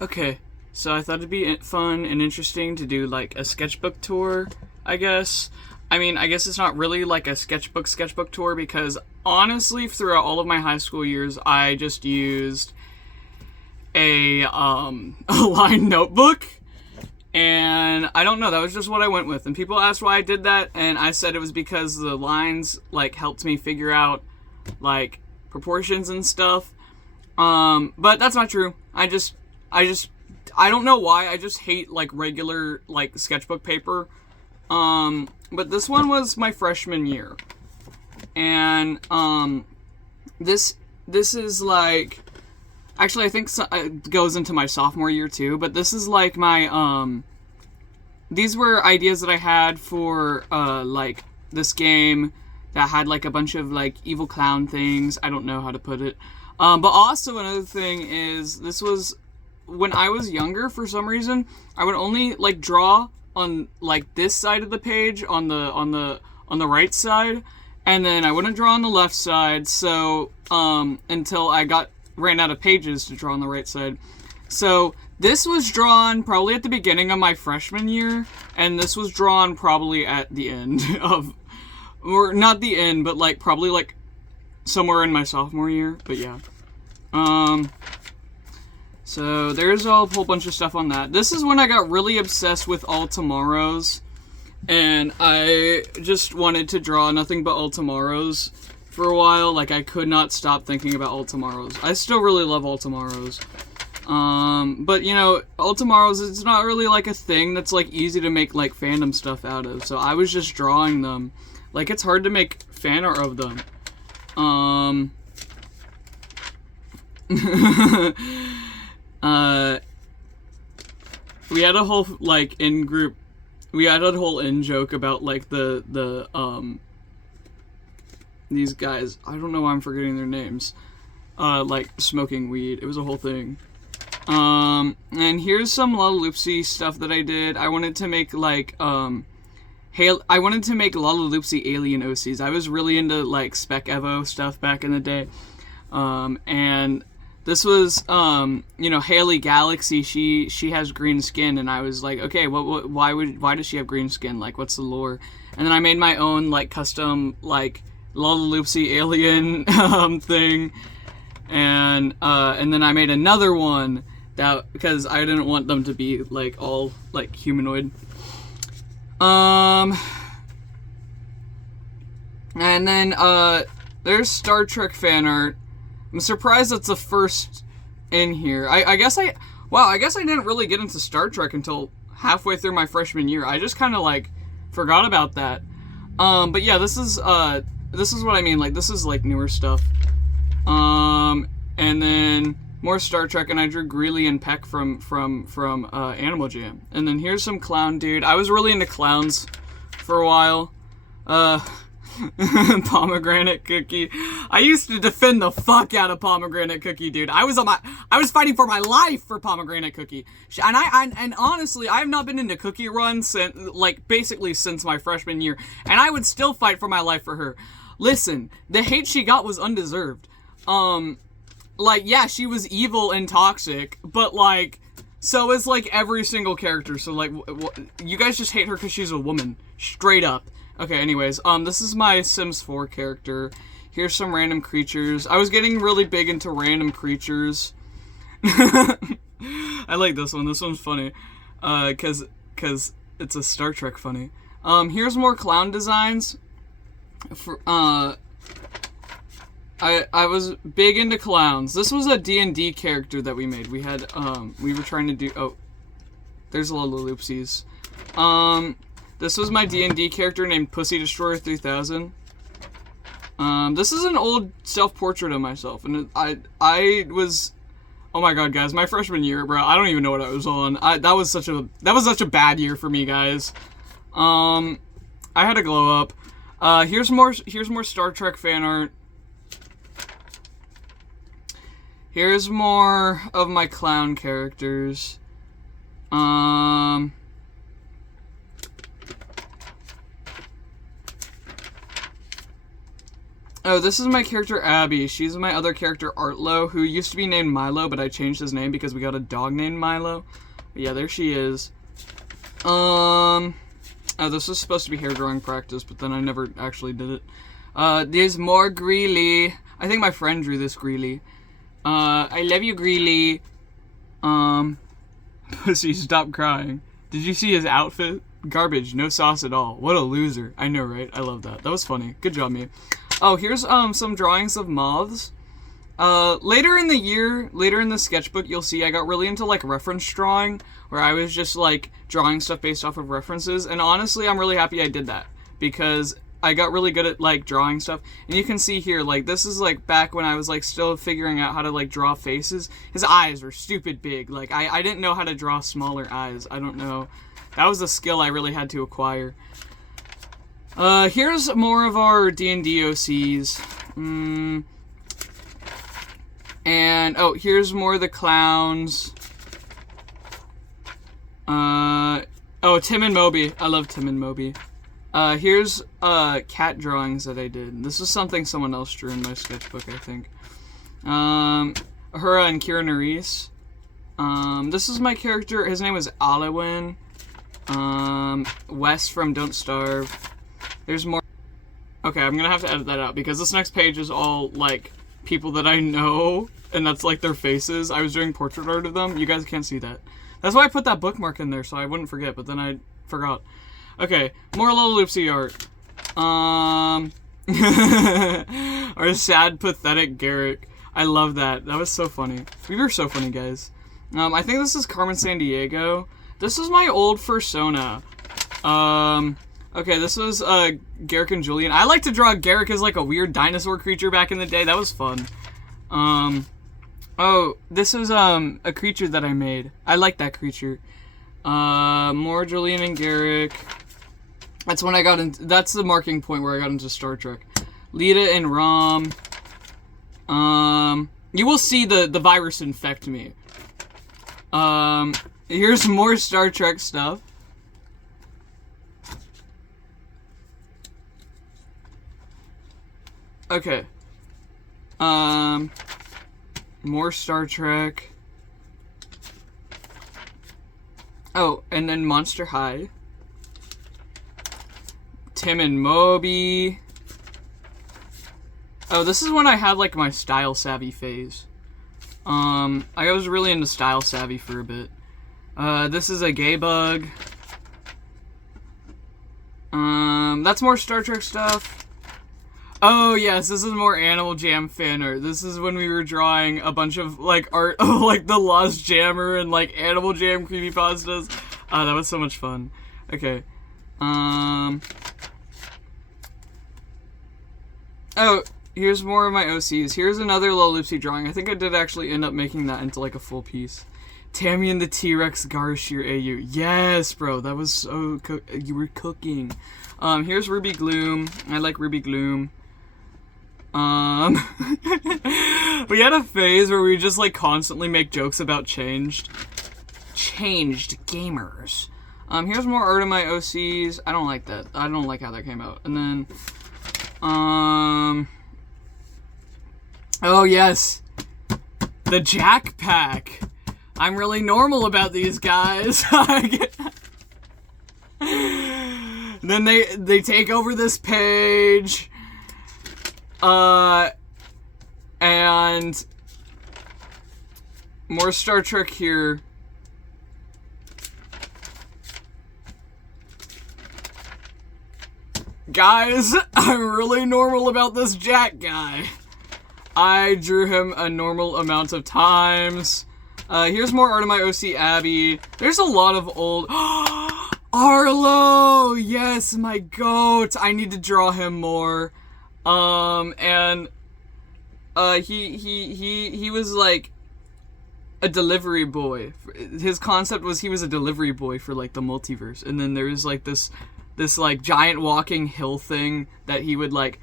Okay, so I thought it'd be fun and interesting to do like a sketchbook tour, I guess. I mean, I guess it's not really like a sketchbook tour because honestly, throughout all of my high school years, I just used a a lined notebook, and I don't know, that was just what I went with. And people asked why I did that, and I said it was because the lines like helped me figure out like proportions and stuff. But that's not true. I don't know why. I just hate like regular like sketchbook paper. But this one was my freshman year, and this is like, actually I think it goes into my sophomore year too. But this is like my these were ideas that I had for like this game that had like a bunch of like evil clown things. I don't know how to put it. But also another thing is, this was when I was younger. For some reason, I would only like draw on like this side of the page, on the right side, and then I wouldn't draw on the left side. So until I ran out of pages to draw on the right side. So this was drawn probably at the beginning of my freshman year, and this was drawn probably at the end of, or not the end, but like probably like somewhere in my sophomore year. But yeah. So there's a whole bunch of stuff on that. This is when I got really obsessed with All Tomorrows, and I just wanted to draw nothing but All Tomorrows for a while. Like, I could not stop thinking about All Tomorrows. I still really love All Tomorrows. But you know, All Tomorrows, it's not really like a thing that's like easy to make like fandom stuff out of. So I was just drawing them. Like, it's hard to make fan art of them. We had a whole like we had a whole in-joke about like these guys. I don't know why I'm forgetting their names. Like smoking weed. It was a whole thing. And here's some Lalaloopsy stuff that I did. I wanted to make like I wanted to make Lalaloopsy alien OCs. I was really into like Spec Evo stuff back in the day. And this was, you know, Haley Galaxy. She has green skin, and I was like, okay, why does she have green skin? Like, what's the lore? And then I made my own like custom like Lalaloopsy alien thing, and then I made another one that, because I didn't want them to be like all like humanoid. And then there's Star Trek fan art. I'm surprised that's the first in here. I guess I didn't really get into Star Trek until halfway through my freshman year. I just kind of like forgot about that. But yeah, this is what I mean. Like, this is like newer stuff. And then more Star Trek, and I drew Greeley and Peck from Animal Jam. And then here's some clown dude. I was really into clowns for a while. Pomegranate Cookie. I used to defend the fuck out of Pomegranate Cookie, dude. I was fighting for my life for Pomegranate Cookie. And honestly, I have not been into Cookie Run since, like, basically since my freshman year. And I would still fight for my life for her. Listen, the hate she got was undeserved. Like, yeah, she was evil and toxic, but, like, so is, like, every single character. So, like, you guys just hate her because she's a woman. Straight up. Okay, anyways, this is my Sims 4 character. Here's some random creatures. I was getting really big into random creatures. I like this one. This one's funny. Cause it's a Star Trek funny. Here's more clown designs. I was big into clowns. This was a D&D character that we made. We had, we were trying to do, oh, there's a lot of loopsies. This was my D&D character named Pussy Destroyer 3000. This is an old self-portrait of myself, and I was, oh my god, guys, my freshman year, bro, I don't even know what I was on. That was such a bad year for me, guys. I had to glow up. Here's more Star Trek fan art. Here's more of my clown characters. Oh, this is my character Abby. She's my other character Artlo, who used to be named Milo, but I changed his name because we got a dog named Milo. But yeah, there she is. Oh, this was supposed to be hair drawing practice, but then I never actually did it. There's more Greeley. I think my friend drew this Greeley. I love you, Greeley. Pussy, stop crying. Did you see his outfit? Garbage, no sauce at all. What a loser. I know, right? I love that. That was funny. Good job, me. Oh, here's some drawings of moths. Later in the year, later in the sketchbook, you'll see I got really into like reference drawing, where I was just like drawing stuff based off of references. And honestly, I'm really happy I did that because I got really good at like drawing stuff. And you can see here, like this is like back when I was like still figuring out how to like draw faces. His eyes were stupid big. Like I didn't know how to draw smaller eyes. I don't know. That was a skill I really had to acquire. Here's more of our D&D OCs. And, oh, here's more of the clowns. Oh, Tim and Moby. I love Tim and Moby. Here's, cat drawings that I did. This is something someone else drew in my sketchbook, I think. Ahura and Kira Nerys. This is my character. His name was Alwyn. Wes from Don't Starve. There's more. Okay, I'm gonna have to edit that out because this next page is all, like, people that I know, and that's, like, their faces. I was doing portrait art of them. You guys can't see that. That's why I put that bookmark in there, so I wouldn't forget, but then I forgot. Okay, more Little Loopsy art. Our sad, pathetic Garrick. I love that. That was so funny. We were so funny, guys. I think this is Carmen Sandiego. This is my old fursona. Okay, this was, Garrick and Julian. I like to draw Garrick as, like, a weird dinosaur creature back in the day. That was fun. Oh, this is, a creature that I made. I like that creature. More Julian and Garrick. That's when I got into, that's the marking point where I got into Star Trek. Lita and Rom. You will see the virus infect me. Here's more Star Trek stuff. Okay. More Star Trek. Oh, and then Monster High. Tim and Moby. Oh, this is when I had, like, my style savvy phase. I was really into style savvy for a bit. This is a gay bug. That's more Star Trek stuff. Oh, yes, this is more Animal Jam fan art. This is when we were drawing a bunch of, like, art of, like, the Lost Jammer and, like, Animal Jam creepypastas. That was so much fun. Okay. Oh, here's more of my OCs. Here's another Little Loopsy drawing. I think I did actually end up making that into, like, a full piece. Tammy and the T-Rex Garshir AU. Yes, bro, that was so you were cooking. Here's Ruby Gloom. I like Ruby Gloom. We had a phase where we just, like, constantly make jokes about changed gamers. Here's more art of my OCs. I don't like that. I don't like how that came out. And then, oh, yes. The Jack Pack. I'm really normal about these guys. Then they take over this page. And more Star Trek here. Guys, I'm really normal about this Jack guy. I drew him a normal amount of times. Here's more art of my OC Abby. There's a lot of old... Arlo! Yes, my goat! I need to draw him more. He was like a delivery boy. His concept was he was a delivery boy for, like, the multiverse. And then there was, like, this like giant walking hill thing that he would like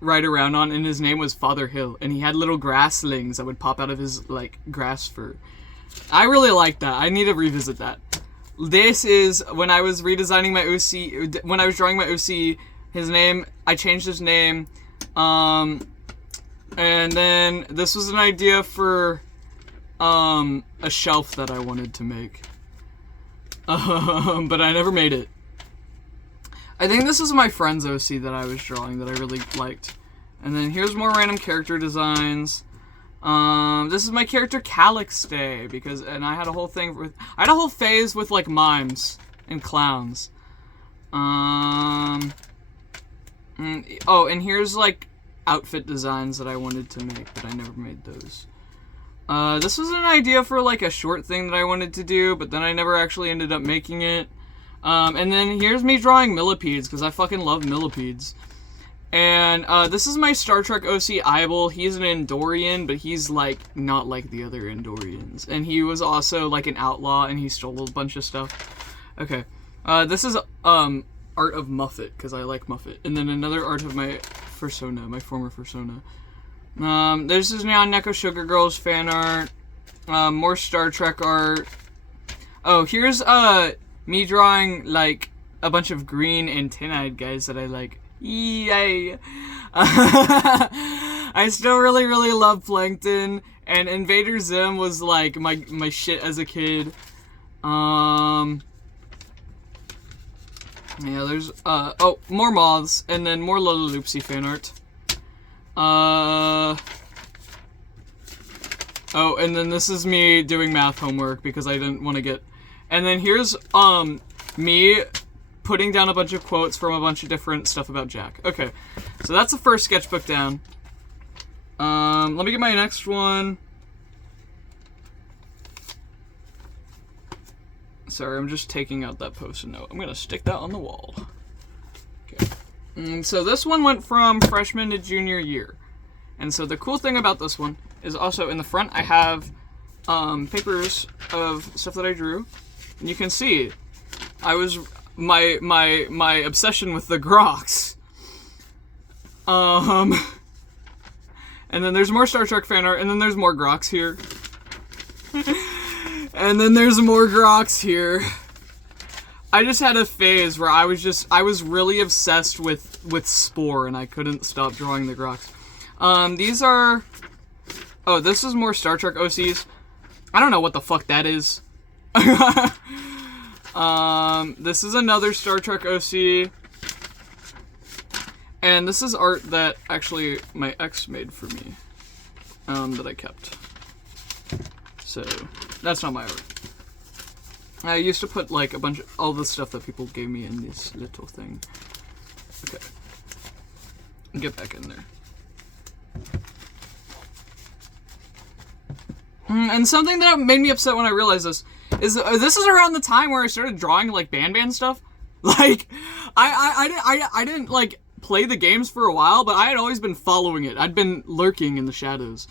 ride around on, and his name was Father Hill, and he had little grasslings that would pop out of his, like, grass fur. I really like that. I need to revisit that. This is when I was redesigning my OC, when I was drawing my OC, his name, I changed his name. And then this was an idea for a shelf that I wanted to make. But I never made it. I think this was my friend's OC that I was drawing that I really liked. And then here's more random character designs. This is my character Calixte, and I had a whole phase with like mimes and clowns. Oh, and here's like outfit designs that I wanted to make, but I never made those. This was an idea for like a short thing that I wanted to do, but then I never actually ended up making it. And then here's me drawing millipedes, because I fucking love millipedes. And this is my Star Trek OC Eyeball. He's an Endorian, but he's like not like the other Endorians. And he was also like an outlaw, and he stole a bunch of stuff. Okay. This is art of Muffet, because I like Muffet. And then another art of my persona, my former persona. This is Neon Neko Sugar Girls fan art. More Star Trek art. Oh, here's me drawing like a bunch of green antennae guys that I like. Yay! I still really love Plankton, and Invader Zim was like my shit as a kid. Yeah, there's oh, more moths, and then more Lola Loopsy fan art. Oh, and then this is me doing math homework because I didn't want to get. And then here's me putting down a bunch of quotes from a bunch of different stuff about Jack. Okay, so that's the first sketchbook down. Let me get my next one. Sorry, I'm just taking out that post-it note. I'm gonna stick that on the wall. Okay. So this one went from freshman to junior year. And so the cool thing about this one is also in the front I have papers of stuff that I drew. And you can see I was my obsession with the Groks. And then there's more Star Trek fan art, and then there's more Groks here. And then there's more Groks here. I just had a phase where I was really obsessed with Spore, and I couldn't stop drawing the Groks. These are... Oh, this is more Star Trek OCs. I don't know what the fuck that is. This is another Star Trek OC. And this is art that actually my ex made for me. That I kept. So, that's not my art. I used to put like a bunch of all the stuff that people gave me in this little thing. Okay. Get back in there. And something that made me upset when I realized this is this is around the time where I started drawing like Ban stuff. Like, I didn't like play the games for a while, but I had always been following it. I'd been lurking in the shadows.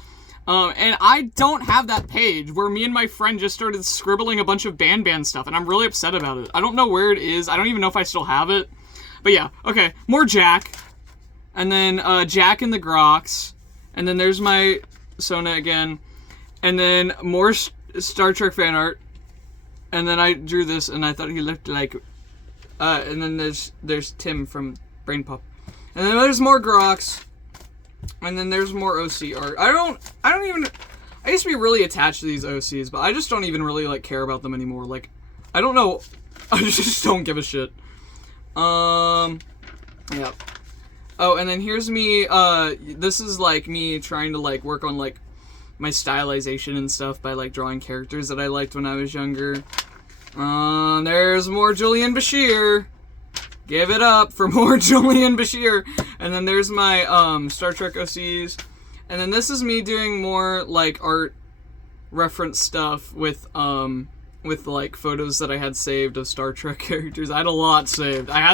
And I don't have that page where me and my friend just started scribbling a bunch of Ban stuff, and I'm really upset about it. I don't know where it is. I don't even know if I still have it. But yeah, okay. More Jack. And then Jack and the Groks. And then there's my Sona again. And then more Star Trek fan art. And then I drew this, and I thought he looked like... and then there's Tim from Brain Pop. And then there's more Groks. And then there's more OC art. I used to be really attached to these OCs, but I just don't even really, like, care about them anymore. Like, I don't know. I just don't give a shit. Yeah. Oh, and then here's me, this is, like, me trying to, like, work on, like, my stylization and stuff by, like, drawing characters that I liked when I was younger. There's more Julian Bashir. Give it up for more Julian Bashir. And then there's my Star Trek OCs. And then this is me doing more like art reference stuff with like photos that I had saved of Star Trek characters. I had a lot saved. I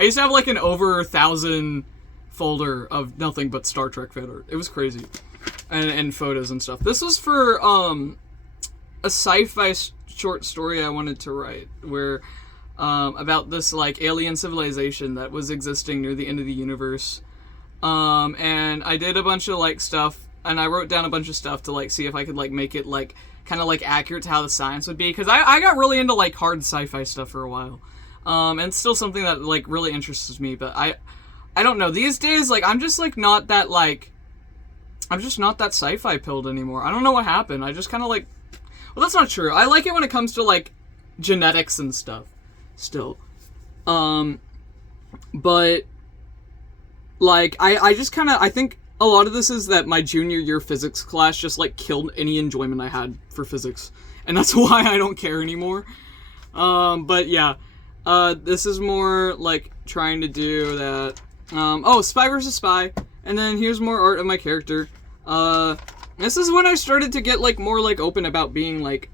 used to have like an over 1,000 folder of nothing but Star Trek fan art. It was crazy. And photos and stuff. This was for a sci-fi short story I wanted to write where about this like alien civilization that was existing near the end of the universe. And I did a bunch of like stuff, and I wrote down a bunch of stuff to like see if I could like make it like kind of like accurate to how the science would be, because I got really into like hard sci-fi stuff for a while. And it's still something that like really interests me, but I don't know. These days, like, I'm just, like, not that, like, I'm just not that sci-fi pilled anymore. I don't know what happened. I just kind of, like, well, that's not true. I like it when it comes to, like, genetics and stuff. Still. But, like, I just kind of, I think a lot of this is that my junior year physics class just, like, killed any enjoyment I had for physics. And that's why I don't care anymore. But, yeah. This is more, like, trying to do that. Oh, Spy vs. Spy. And then here's more art of my character. This is when I started to get, like, more, like, open about being, like,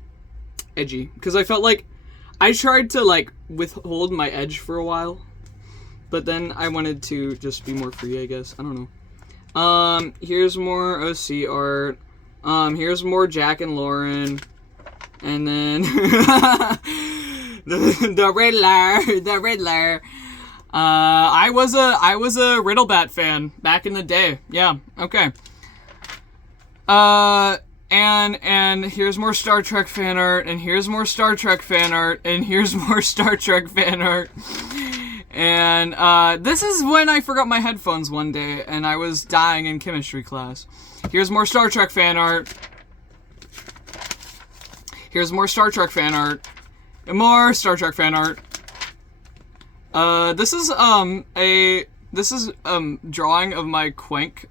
edgy. Because I felt like I tried to, like, withhold my edge for a while. But then I wanted to just be more free, I guess. I don't know. Here's more OC art. Here's more Jack and Lauren. And then the Riddler. I was a Riddlebat fan back in the day. Yeah, okay. And here's more Star Trek fan art, and here's more Star Trek fan art, and here's more Star Trek fan art. And, this is when I forgot my headphones one day, and I was dying in chemistry class. Here's more Star Trek fan art. Here's more Star Trek fan art. And more Star Trek fan art. This is drawing of my Quark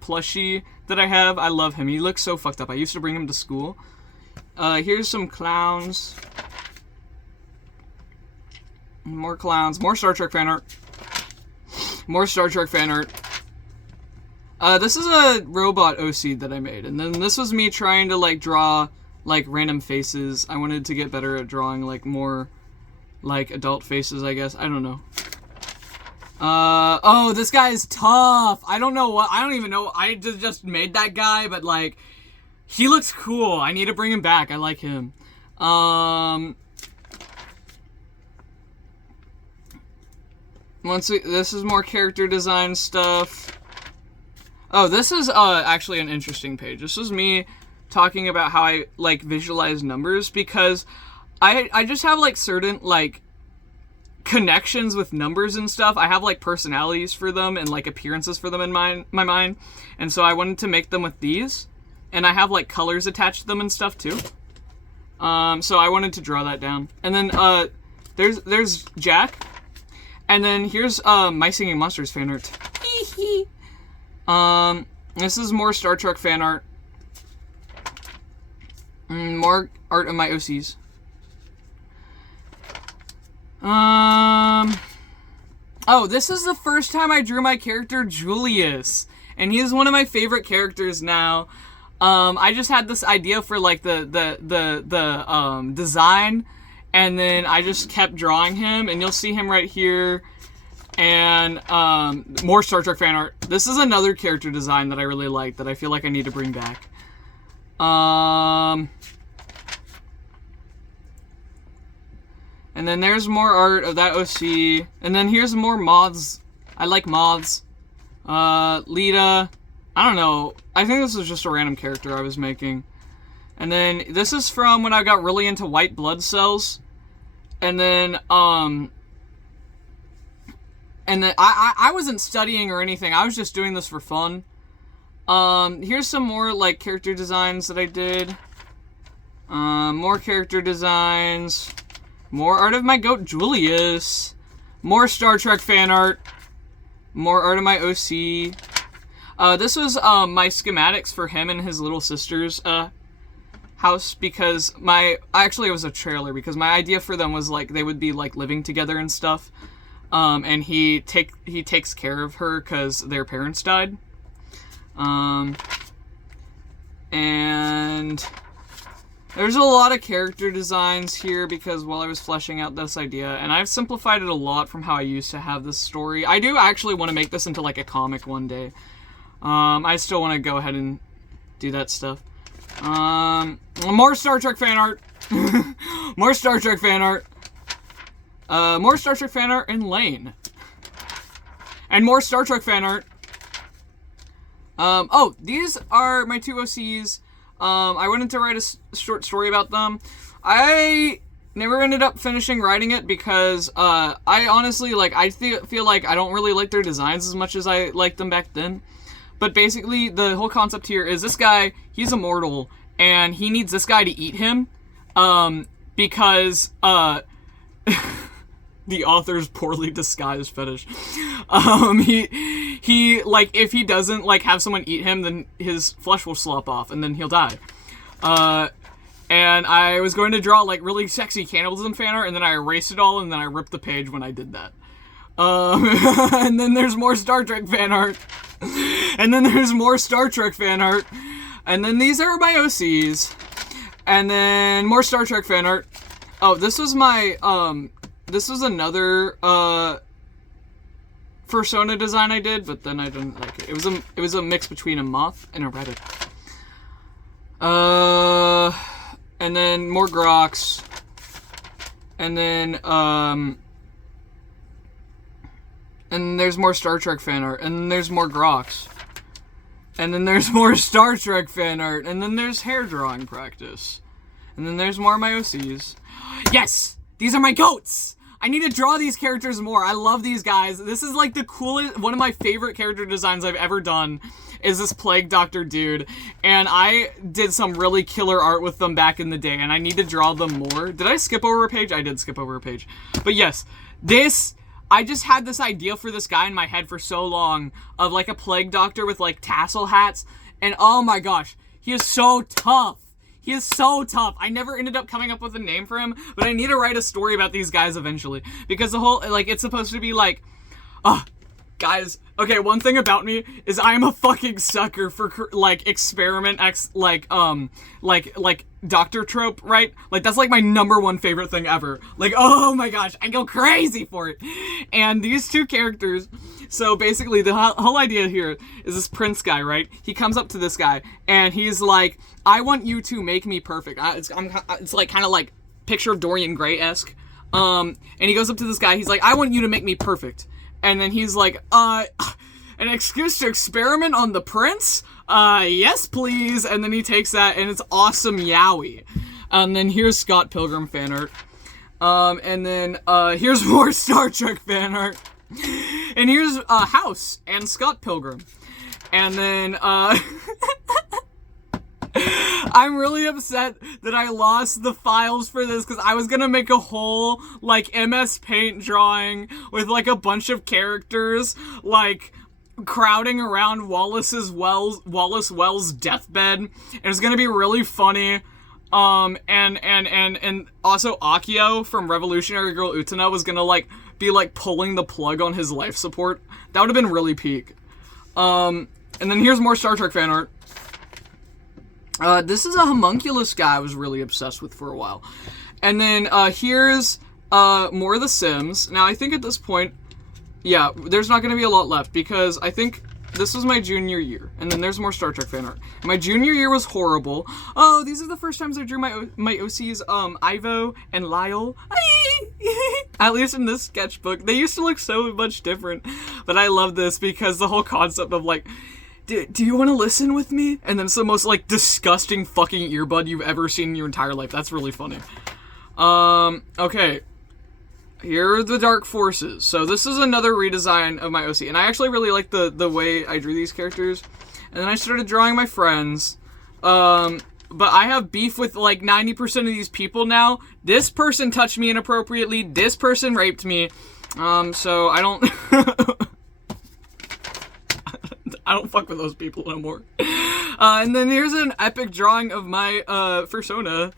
plushie that I have. I love him. He looks so fucked up. I used to bring him to school. Here's some clowns. More clowns. More Star Trek fan art. More Star Trek fan art. This is a robot OC that I made. And then this was me trying to, like, draw, like, random faces. I wanted to get better at drawing, like, more, like, adult faces, I guess. I don't know. Oh, this guy is tough. I don't even know. I just made that guy, but, like, he looks cool. I need to bring him back. I like him. This is more character design stuff. Oh, this is, actually an interesting page. This is me talking about how I, like, visualize numbers, because I just have, like, certain, like, connections with numbers and stuff. I have, like, personalities for them and, like, appearances for them in my mind. And so I wanted to make them with these. And I have, like, colors attached to them and stuff, too. So I wanted to draw that down. And then, there's Jack. And then here's, My Singing Monsters fan art. This is more Star Trek fan art. More art of my OCs. Oh, this is the first time I drew my character Julius. And he is one of my favorite characters now. I just had this idea for, like, the design. And then I just kept drawing him, and you'll see him right here. And, more Star Trek fan art. This is another character design that I really like, that I feel like I need to bring back. And then there's more art of that OC. And then here's more moths. I like moths. Lita. I don't know. I think this was just a random character I was making. And then this is from when I got really into white blood cells. And then, I wasn't studying or anything. I was just doing this for fun. Here's some more, like, character designs that I did. More character designs. More art of my goat Julius. More Star Trek fan art. More art of my OC. This was, my schematics for him and his little sister's, house, because actually it was a trailer, because my idea for them was, like, they would be, like, living together and stuff. And he takes care of her because their parents died. And there's a lot of character designs here, because while I was fleshing out this idea, and I've simplified it a lot from how I used to have this story. I do actually want to make this into, like, a comic one day. I still want to go ahead and do that stuff. More Star Trek fan art. More Star Trek fan art. More Star Trek fan art in Lane. And more Star Trek fan art. Oh, these are my two OCs. I wanted to write a short story about them. I never ended up finishing writing it because I honestly, like, I feel like I don't really like their designs as much as I liked them back then. But basically, the whole concept here is this guy, he's immortal, and he needs this guy to eat him, because, the author's poorly disguised fetish. He, like, if he doesn't, like, have someone eat him, then his flesh will slop off, and then he'll die. And I was going to draw, like, really sexy cannibalism fan art, and then I erased it all, and then I ripped the page when I did that. And then there's more Star Trek fan art. And then there's more Star Trek fan art. And then these are my OCs. And then more Star Trek fan art. Oh, this was my, this was another, persona design I did, but then I didn't like it. It was a mix between a moth and a Reddit. And then more Grox. And then, and there's more Star Trek fan art. And then there's more Grox. And then there's more Star Trek fan art. And then there's hair drawing practice. And then there's more of my OCs. Yes! These are my goats! I need to draw these characters more. I love these guys. This is like the coolest, one of my favorite character designs I've ever done is this Plague Doctor dude. And I did some really killer art with them back in the day, and I need to draw them more. Did I skip over a page? I did skip over a page. But yes, I just had this idea for this guy in my head for so long of like a Plague Doctor with like tassel hats. And oh my gosh, he is so tough. He is so tough. I never ended up coming up with a name for him, but I need to write a story about these guys eventually. Because the whole, like, it's supposed to be like, guys, okay, one thing about me is I am a fucking sucker for, like, experiment, like, doctor trope, right? Like, that's, like, my #1 favorite thing ever. Like, oh my gosh, I go crazy for it. And these two characters, so basically the whole idea here is this prince guy, right? He comes up to this guy, and he's like, I want you to make me perfect. It's like, kind of like Picture of Dorian Gray-esque. And he goes up to this guy, he's like, I want you to make me perfect. And then he's like, an excuse to experiment on the prince? Yes, please. And then he takes that, and it's awesome yowie. And then here's Scott Pilgrim fan art. And then, here's more Star Trek fan art. And here's, House and Scott Pilgrim. And then, I'm really upset that I lost the files for this because I was gonna make a whole, like, MS Paint drawing with, like, a bunch of characters, like, crowding around Wallace Wells' deathbed. And it was gonna be really funny. And also Akio from Revolutionary Girl Utena was gonna, like, be, like, pulling the plug on his life support. That would have been really peak. And then here's more Star Trek fan art. This is a homunculus guy I was really obsessed with for a while. And then, here's, more of The Sims. Now, I think at this point, yeah, there's not gonna be a lot left, because I think this was my junior year. And then there's more Star Trek fan art. My junior year was horrible. Oh, these are the first times I drew my OCs, Ivo and Lyle. At least in this sketchbook. They used to look so much different. But I love this because the whole concept of, like, do you want to listen with me? And then it's the most, like, disgusting fucking earbud you've ever seen in your entire life. That's really funny. Okay. Here are the Dark Forces. So this is another redesign of my OC. And I actually really like the way I drew these characters. And then I started drawing my friends. But I have beef with, like, 90% of these people now. This person touched me inappropriately. This person raped me. So I don't... I don't fuck with those people no more. And then here's an epic drawing of my, persona.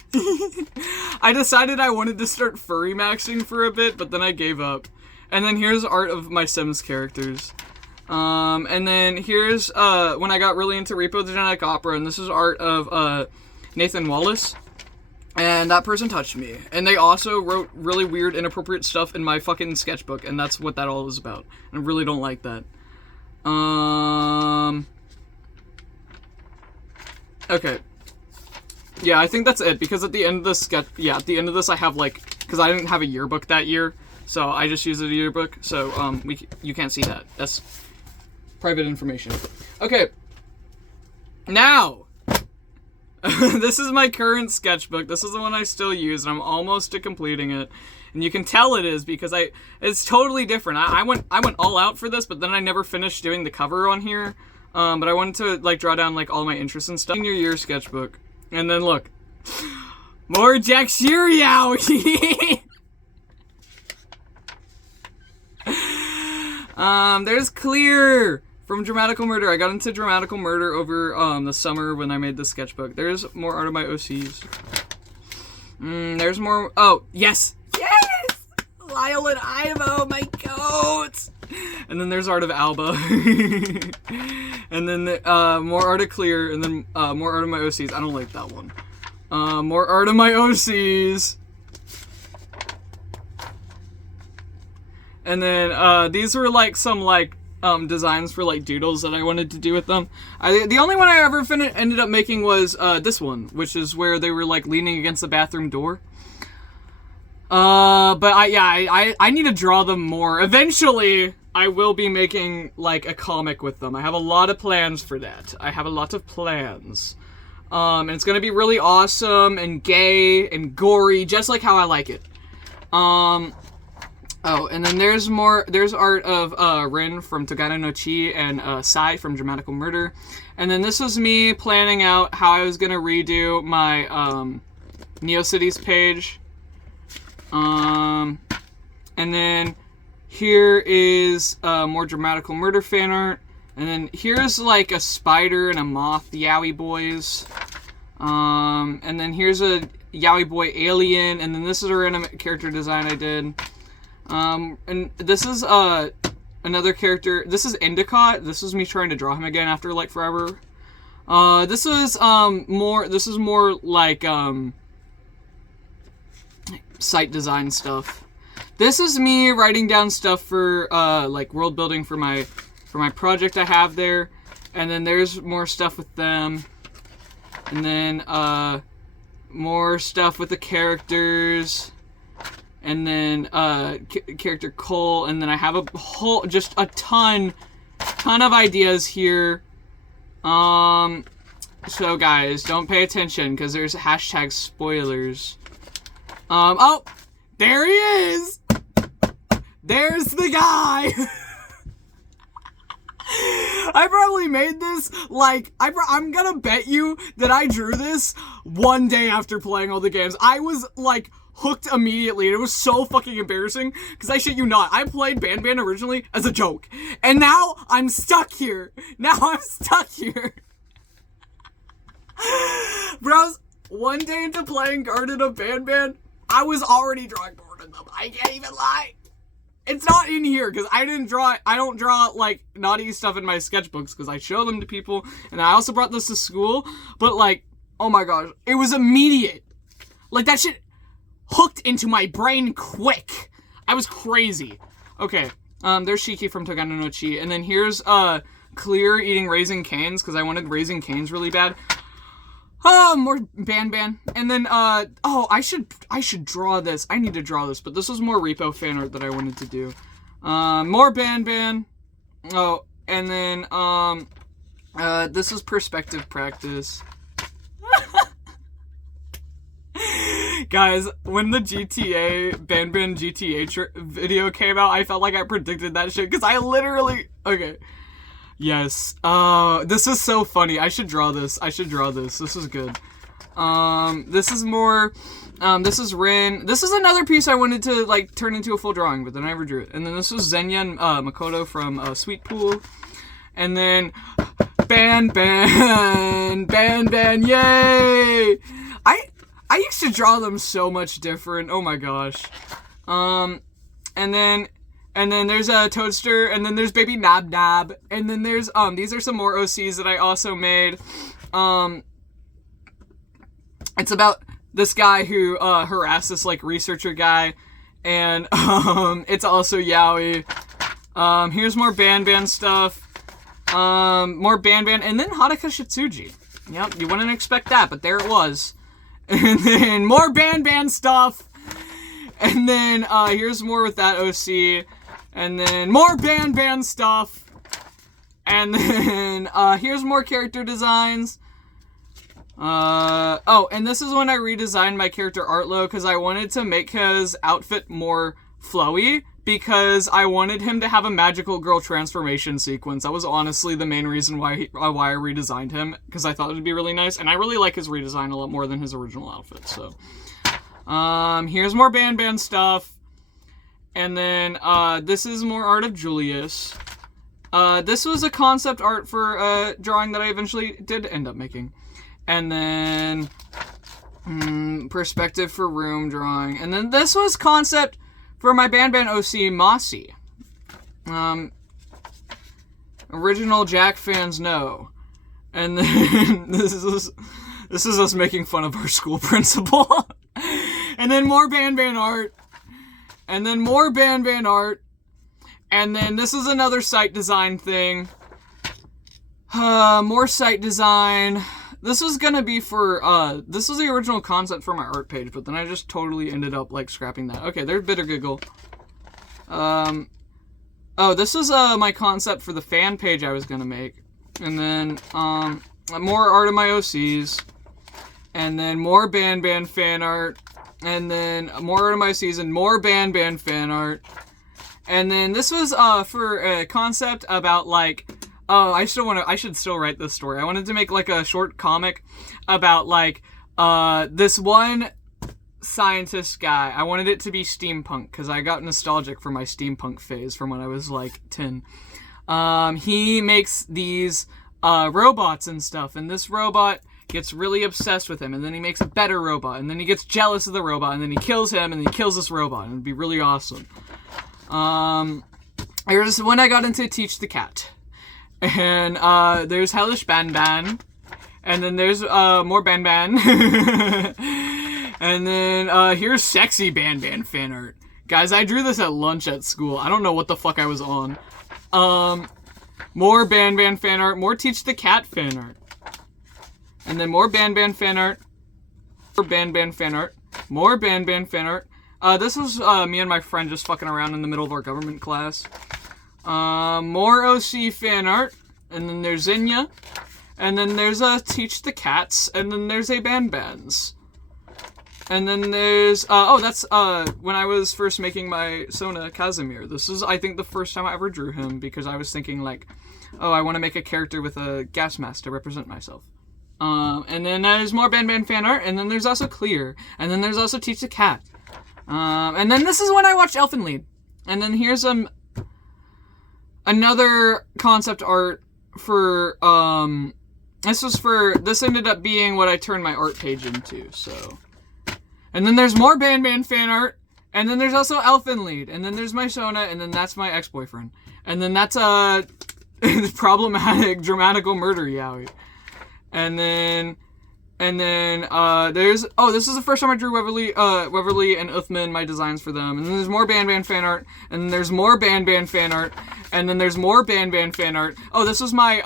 I decided I wanted to start furry maxing for a bit, but then I gave up. And then here's art of my Sims characters. And then here's, when I got really into Repo the Genetic Opera, and this is art of, Nathan Wallace. And that person touched me. And they also wrote really weird, inappropriate stuff in my fucking sketchbook, and that's what that all is about. I really don't like that. Okay. Yeah, I think that's it, because at the end of this at the end of this I have, like, because I didn't have a yearbook that year, so I just used a yearbook, so, you can't see that. That's private information. Okay. Now! This is my current sketchbook. This is the one I still use, and I'm almost to completing it. And you can tell it is because it's totally different. I went all out for this, but then I never finished doing the cover on here. But I wanted to like draw down like all my interests and stuff. Senior year sketchbook. And then look. More Jack Shiriow. There's Clear from Dramatical Murder. I got into Dramatical Murder over the summer when I made the sketchbook. There's more art of my OCs. There's more. Oh, yes. Yes! Lyle and Ivo, my goats! And then there's art of Alba. And then more art of Clear, and then more art of my OCs. I don't like that one. More art of my OCs. And then these were like some like designs for like doodles that I wanted to do with them. The only one I ever ended up making was this one, which is where they were like leaning against the bathroom door. But I need to draw them more. Eventually, I will be making like a comic with them. I have a lot of plans for that. I have a lot of plans. And it's gonna be really awesome and gay and gory, just like how I like it. Oh, and then there's art of Rin from Togano no Chi and Sai from Dramatical Murder. And then this was me planning out how I was gonna redo my NeoCities page. And then here is more Dramatical Murder fan art. And then here's like a spider and a moth Yowie boys. And then here's a Yowie boy alien. And then this is a random character design I did. And this is another character. This is Endicott. This is me trying to draw him again after like forever. This is more like site design stuff. This is me writing down stuff for like world building for my project I have there. And then there's more stuff with them. And then more stuff with the characters. And then character Cole, and then I have just a ton of ideas here. So guys, don't pay attention because there's hashtag spoilers. Oh, there he is. There's the guy. I probably made this, like, I'm gonna bet you that I drew this one day after playing all the games. I was, like, hooked immediately, and it was so fucking embarrassing, because I shit you not, I played Ban Ban originally as a joke, and now I'm stuck here. Bros, one day into playing Garden of Ban Ban, I was already drawing more than them. I can't even lie. It's not in here, because I don't draw, like, naughty stuff in my sketchbooks, because I show them to people, and I also brought this to school, but, like, oh my gosh, it was immediate. Like, that shit hooked into my brain quick. I was crazy. Okay, there's Shiki from Togano no Chi, and then here's, Clear eating Raisin Canes, because I wanted Raisin Canes really bad. More Ban Ban. And then, oh, I should draw this. I need to draw this, but this was more Repo fan art that I wanted to do. More Ban Ban. Oh, and then, this is perspective practice. Guys, when the Ban Ban GTA video came out, I felt like I predicted that shit, because I literally, okay. Yes. This is so funny. I should draw this. This is good. This is more, this is Rin. This is another piece I wanted to, like, turn into a full drawing, but then I never drew it. And then this was Zenya and, Makoto from, Sweet Pool. And then, Ban Ban, yay! I used to draw them so much different. Oh my gosh. And then there's a Toadster, and then there's Baby Nab Nab, and then there's, these are some more OCs that I also made. It's about this guy who, harassed this, like, researcher guy, and, it's also yaoi. Here's more Ban Ban stuff, more Ban Ban, and then Haruka Shitsuji. Yep, you wouldn't expect that, but there it was. And then more Ban Ban stuff, and then, here's more with that OC. And then more Ban Ban stuff. And then, here's more character designs. Oh, and this is when I redesigned my character Artlo, because I wanted to make his outfit more flowy, because I wanted him to have a magical girl transformation sequence. That was honestly the main reason why I redesigned him, because I thought it would be really nice, and I really like his redesign a lot more than his original outfit, so. Here's more Ban stuff. And then, this is more art of Julius. This was a concept art for a drawing that I eventually did end up making. And then, perspective for room drawing. And then this was concept for my Ban OC, Mossy. Original Jack fans know. And then, this is us making fun of our school principal. And then more Ban art. And then more Ban art. And then this is another site design thing. More site design. This was gonna be for, this was the original concept for my art page, but then I just totally ended up, like, scrapping that. Okay, there's Bitter Giggle. Oh, this was, my concept for the fan page I was gonna make. And then, more art of my OCs. And then more Ban fan art. And then more art of my OCs and more Ban fan art. And then this was, for a concept about, like, oh, I should still write this story. I wanted to make, like, a short comic about, like, this one scientist guy. I wanted it to be steampunk, because I got nostalgic for my steampunk phase from when I was, like, 10. He makes these, robots and stuff, and this robot gets really obsessed with him, and then he makes a better robot, and then he gets jealous of the robot, and then he kills him, and then he kills this robot, and it'd be really awesome. Here's when I got into Teach the Cat. And, there's Hellish Ban. And then there's, more Ban. And then, here's Sexy Ban fan art. Guys, I drew this at lunch at school. I don't know what the fuck I was on. More Ban fan art. More Teach the Cat fan art. And then more Ban fan art. More Ban fan art. More Ban fan art. This was, me and my friend just fucking around in the middle of our government class. More OC fan art, and then there's Zinnia, and then there's Teach the Cats, and then there's a Bans. And then there's, that's, when I was first making my Petrichor-Kazimir. This is, I think, the first time I ever drew him, because I was thinking, like, oh, I want to make a character with a gas mask to represent myself. And then there's more Ban fan art, and then there's also Clear, and then there's also Teach the Cat. And then this is when I watched Elfen Lied. And then here's, another concept art for, this ended up being what I turned my art page into, so. And then there's more Ban fan art, and then there's also Elfen Lied, and then there's my Sona, and then that's my ex-boyfriend. And then that's, problematic, dramatical murder yaoi. And then, there's, this is the first time I drew Weverly and Uthman, my designs for them. And then there's more Ban fan art, and then there's more Ban fan art, and then there's more Ban fan art. Oh, this was my,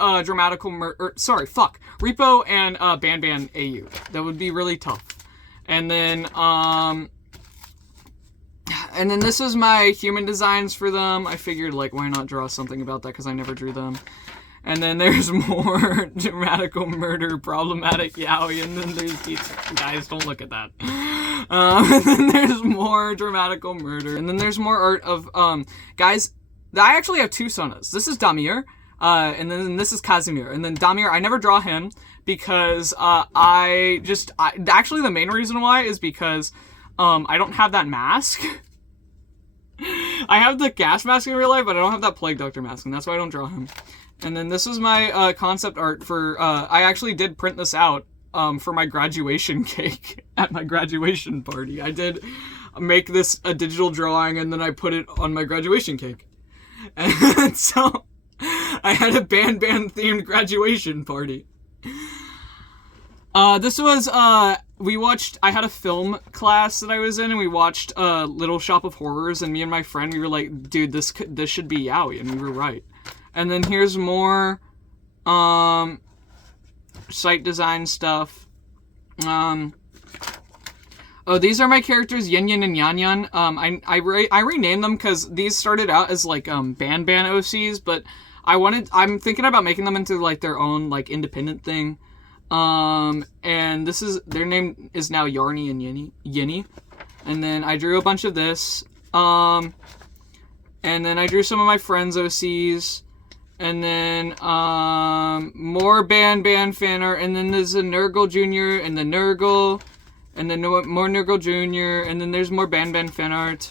Repo and, Ban AU. That would be really tough. And then this was my human designs for them. I figured, like, why not draw something about that, because I never drew them. And then there's more dramatical murder, problematic yaoi, and then there's these guys, don't look at that. And then there's more dramatical murder, and then there's more art of, guys, I actually have two Sonas. This is Damir, and then this is Kazimir. And then Damir, I never draw him, because, actually the main reason why is because, I don't have that mask. I have the gas mask in real life, but I don't have that plague doctor mask, and that's why I don't draw him. And then this is my, concept art for, I actually did print this out, for my graduation cake at my graduation party. I did make this a digital drawing, and then I put it on my graduation cake. And so, I had a Ban themed graduation party. This was, I had a film class that I was in, and we watched, Little Shop of Horrors, and me and my friend, we were like, dude, this should be yaoi, and we were right. And then here's more, site design stuff. These are my characters, Yin Yin and Yan Yan. I renamed them because these started out as, like, Ban OCs, but I'm thinking about making them into, like, their own, like, independent thing. And this is, their name is now Yarny and Yinny. And then I drew a bunch of this. And then I drew some of my friends' OCs. And then, more Ban fan art. And then there's a Nurgle Jr. and the Nurgle. And then more Nurgle Jr. And then there's more Ban fan art.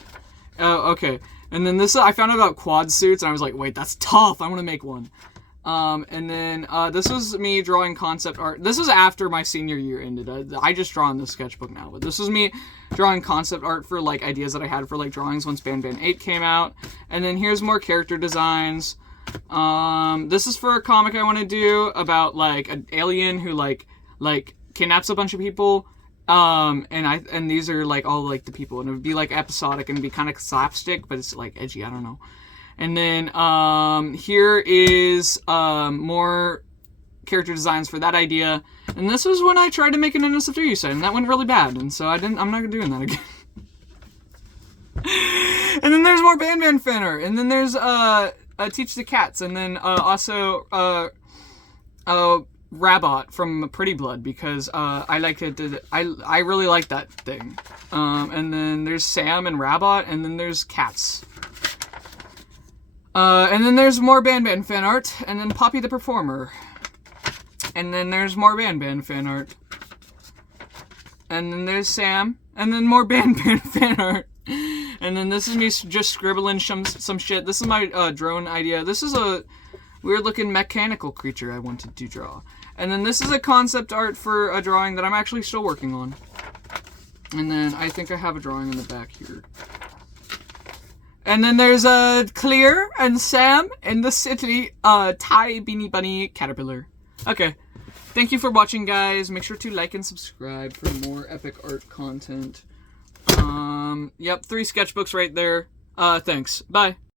Oh, okay. And then this, I found out about quad suits, and I was like, wait, that's tough. I want to make one. And then, this was me drawing concept art. This was after my senior year ended. I just draw in the sketchbook now, but this was me drawing concept art for, like, ideas that I had for, like, drawings once Ban 8 came out. And then here's more character designs. This is for a comic I want to do about, like, an alien who, like, kidnaps a bunch of people. And these are, like, all, like, the people. And it would be, like, episodic and be kind of slapstick, but it's, like, edgy. I don't know. And then, here is, more character designs for that idea. And this was when I tried to make an NSF3 set, and that went really bad. And so I'm not doing that again. And then there's more Ban fan art. And then there's, Teach the Cats. And then, also, Rabot from Pretty Blood, because, I really like that thing. And then there's Sam and Rabot, and then there's Cats. And then there's more Ban fan art, and then Poppy the Performer. And then there's more Ban fan art. And then there's Sam, and then more Ban fan art. And then this is me just scribbling some shit. This is my, drone idea. This is a weird-looking mechanical creature I wanted to draw. And then this is a concept art for a drawing that I'm actually still working on. And then I think I have a drawing in the back here. And then there's Clear and Sam in the city, Ty Beanie Bunny Caterpillar. Okay. Thank you for watching, guys. Make sure to like and subscribe for more epic art content. Yep, 3 sketchbooks right there. Thanks. Bye.